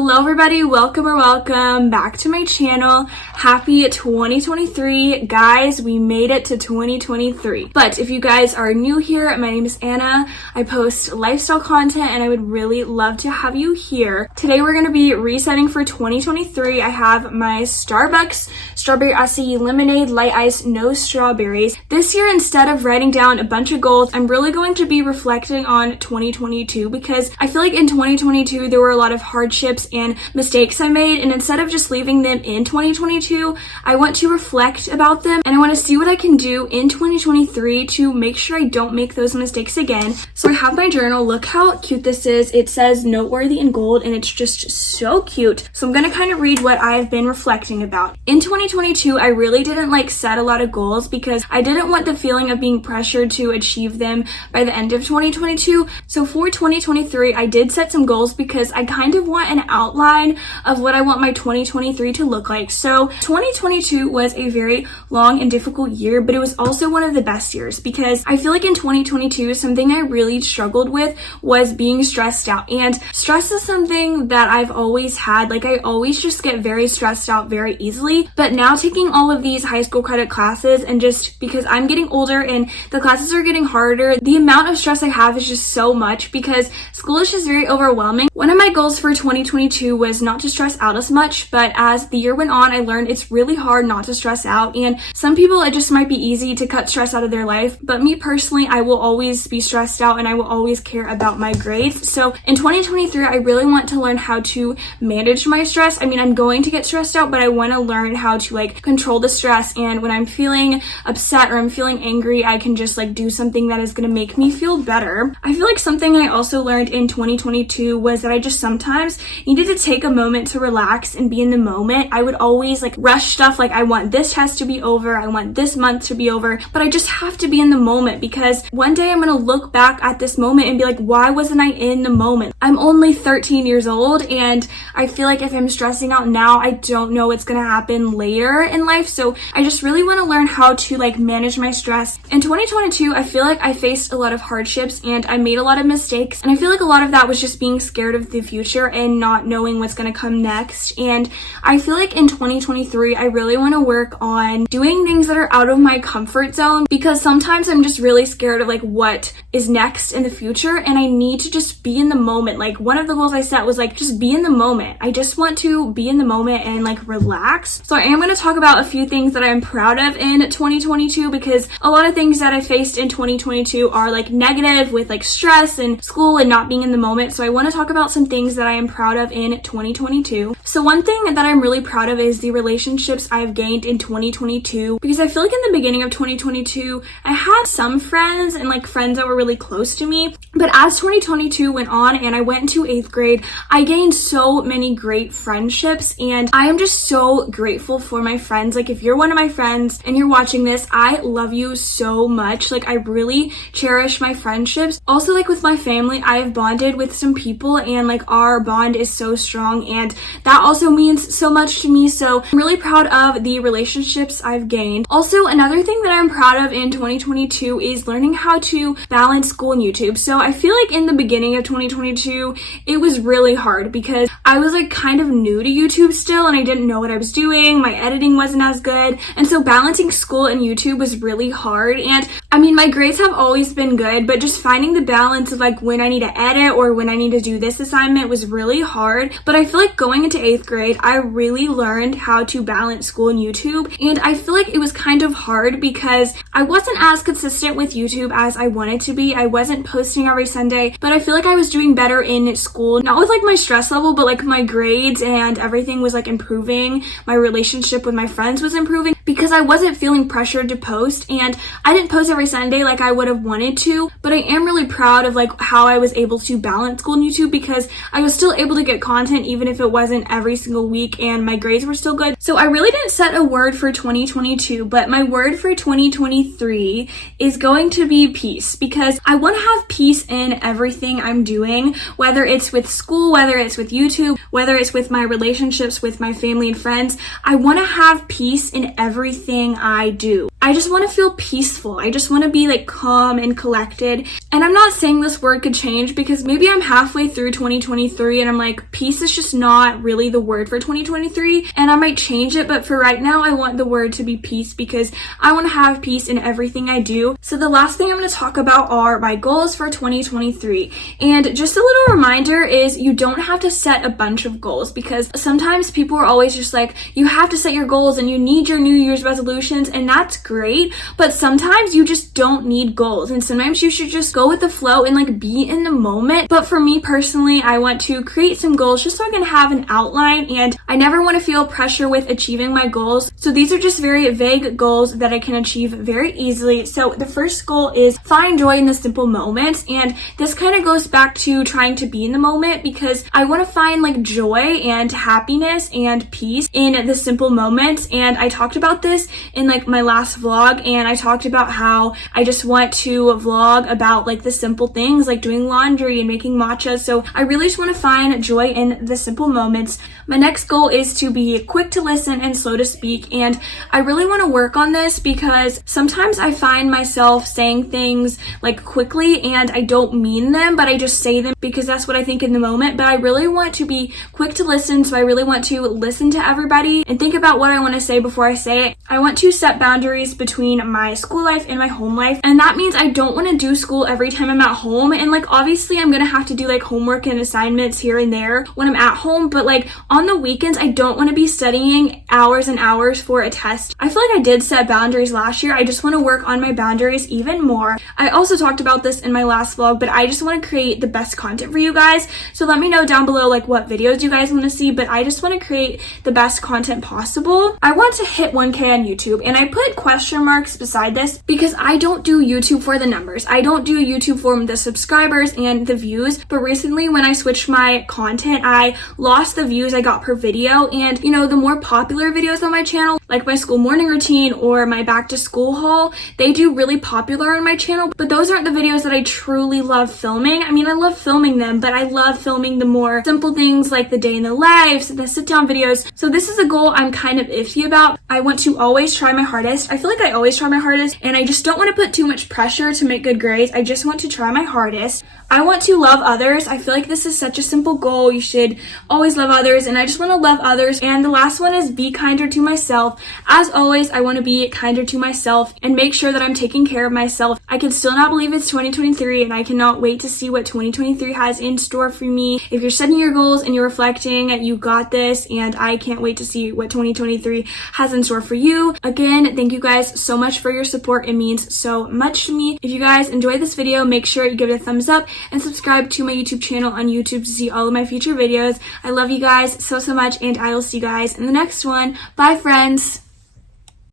Hello everybody, welcome back to my channel. Happy 2023. Guys, we made it to 2023. But if you guys are new here, my name is Anna. I post lifestyle content and I would really love to have you here. Today we're going to be resetting for 2023. I have my Starbucks strawberry acai lemonade, light ice, no strawberries. This year, instead of writing down a bunch of goals, I'm really going to be reflecting on 2022 because I feel like in 2022 there were a lot of hardships and mistakes I made, and instead of just leaving them in 2022, I want to reflect about them and I want to see what I can do in 2023 to make sure I don't make those mistakes again. So I have my journal. Look how cute this is. It says noteworthy in gold and it's just so cute. So I'm going to kind of read what I've been reflecting about. In 2022, I really didn't set a lot of goals because I didn't want the feeling of being pressured to achieve them by the end of 2022. So for 2023, I did set some goals because I kind of want an outline of what I want my 2023 to look like. So 2022 was a very long and difficult year, but it was also one of the best years because I feel like in 2022, something I really struggled with was being stressed out. And stress is something that I've always had. I always just get very stressed out very easily. But now taking all of these high school credit classes and just because I'm getting older and the classes are getting harder, the amount of stress I have is just so much because school is just very overwhelming. One of my goals for 2022 was not to stress out as much, but as the year went on, I learned it's really hard not to stress out. And some people, it just might be easy to cut stress out of their life. But me personally, I will always be stressed out and I will always care about my grades. So in 2023, I really want to learn how to manage my stress. I mean, I'm going to get stressed out, but I want to learn how to control the stress. And when I'm feeling upset or I'm feeling angry, I can just do something that is going to make me feel better. I feel like something I also learned in 2022 was that I just sometimes needed to take a moment to relax and be in the moment. I would always rush stuff I want this test to be over, I want this month to be over, but I just have to be in the moment because one day I'm going to look back at this moment and be like, why wasn't I in the moment? I'm only 13 years old and I feel like if I'm stressing out now, I don't know what's going to happen later in life. So I just really want to learn how to manage my stress. In 2022, I feel like I faced a lot of hardships and I made a lot of mistakes. And I feel like a lot of that was just being scared of the future and not knowing what's going to come next. And I feel like in 2023, I really want to work on doing things that are out of my comfort zone because sometimes I'm just really scared of what is next in the future and I need to just be in the moment. One of the goals I set was just be in the moment. I just want to be in the moment and relax. So I am going to talk about a few things that I'm proud of in 2022 because a lot of things that I faced in 2022 are negative with stress and school and not being in the moment. So I want to talk about some things that I am proud of in 2022. So one thing that I'm really proud of is the relationships I've gained in 2022 because I feel like in the beginning of 2022, I had some friends and friends that were really close to me. But as 2022 went on and I went into 8th grade, I gained so many great friendships and I am just so grateful for my friends. If you're one of my friends and you're watching this, I love you so much. I really cherish my friendships. Also, with my family, I have bonded with some people and our bond is so strong and that also means so much to me. So I'm really proud of the relationships I've gained. Also, another thing that I'm proud of in 2022 is learning how to balance school and YouTube. So I feel in the beginning of 2022, it was really hard because I was kind of new to YouTube still and I didn't know what I was doing. My editing wasn't as good. And so balancing school and YouTube was really hard. And I mean, my grades have always been good, but just finding the balance of when I need to edit or when I need to do this assignment was really hard. But I feel going into 8th grade, I really learned how to balance school and YouTube. And I feel it was kind of hard because I wasn't as consistent with YouTube as I wanted to be. I wasn't posting every Sunday, but I feel I was doing better in school, not with my stress level, but my grades and everything was improving. My relationship with my friends was improving because I wasn't feeling pressured to post and I didn't post every Sunday like I would have wanted to, but I am really proud of how I was able to balance school and YouTube because I was still able to get content even if it wasn't every single week and my grades were still good. So I really didn't set a word for 2022, but my word for 2023 is going to be peace because I want to have peace in everything I'm doing, whether it's with school, whether it's with YouTube, whether it's with my relationships with my family and friends. I want to have peace in everything I do. I just want to feel peaceful. I just want to be like calm and collected. And I'm not saying this word could change because maybe I'm halfway through 2023 and I'm like, peace is just not really the word for 2023 and I might change it. But for right now, I want the word to be peace because I want to have peace in everything I do. So the last thing I'm going to talk about are my goals for 2023. And just a little reminder is you don't have to set a bunch of goals because sometimes people are always just like, you have to set your goals and you need your New Year's resolutions, and that's great, but sometimes you just don't need goals and sometimes you should just go with the flow and like be in the moment. But for me personally, I want to create some goals just so I can have an outline, and I never want to feel pressure with achieving my goals. So these are just very vague goals that I can achieve very easily. So the first goal is find joy in the simple moments, and this kind of goes back to trying to be in the moment because I want to find like joy and happiness and peace in the simple moments. And I talked about this in like my last vlog, and I talked about how I just want to vlog about like the simple things like doing laundry and making matcha. So I really just want to find joy in the simple moments. My next goal is to be quick to listen and slow to speak, and I really want to work on this because sometimes I find myself saying things like quickly and I don't mean them, but I just say them because that's what I think in the moment. But I really want to be quick to listen, so I really want to listen to everybody and think about what I want to say before I say it. I want to set boundaries between my school life and my home life, and that means I don't want to do school every time I'm at home. And like obviously I'm gonna have to do like homework and assignments here and there when I'm at home, but like on the weekends I don't want to be studying hours and hours for a test. I feel like I did set boundaries last year. I just want to work on my boundaries even more. I also talked about this in my last vlog, but I just want to create the best content for you guys. So let me know down below like what videos you guys want to see, but I just want to create the best content possible. I want to hit 1K on YouTube, and I put question marks beside this because I don't do YouTube for the numbers. I don't do YouTube for the subscribers and the views, but recently when I switched my content, I lost the views I got per video. And you know, the more popular videos on my channel, like my school morning routine or my back to school haul, they do really popular on my channel, but those aren't the videos that I truly love filming. I mean, I love filming them, but I love filming the more simple things like the day in the lives, the sit down videos. So this is a goal I'm kind of iffy about. I want to always try my hardest. I feel like I always try my hardest, and I just don't want to put too much pressure to make good grades. I just want to try my hardest. I want to love others. I feel like this is such a simple goal. You should always love others, and I just want to love others. And the last one is be kinder to myself. As always, I want to be kinder to myself and make sure that I'm taking care of myself. I can still not believe it's 2023, and I cannot wait to see what 2023 has in store for me. If you're setting your goals and you're reflecting, you got this, and I can't wait to see what 2023 has in store for you. Again, thank you guys so much for your support. It means so much to me. If you guys enjoyed this video, make sure you give it a thumbs up and subscribe to my YouTube channel on YouTube to see all of my future videos. I love you guys so much, and I will see you guys in the next one. Bye, friends.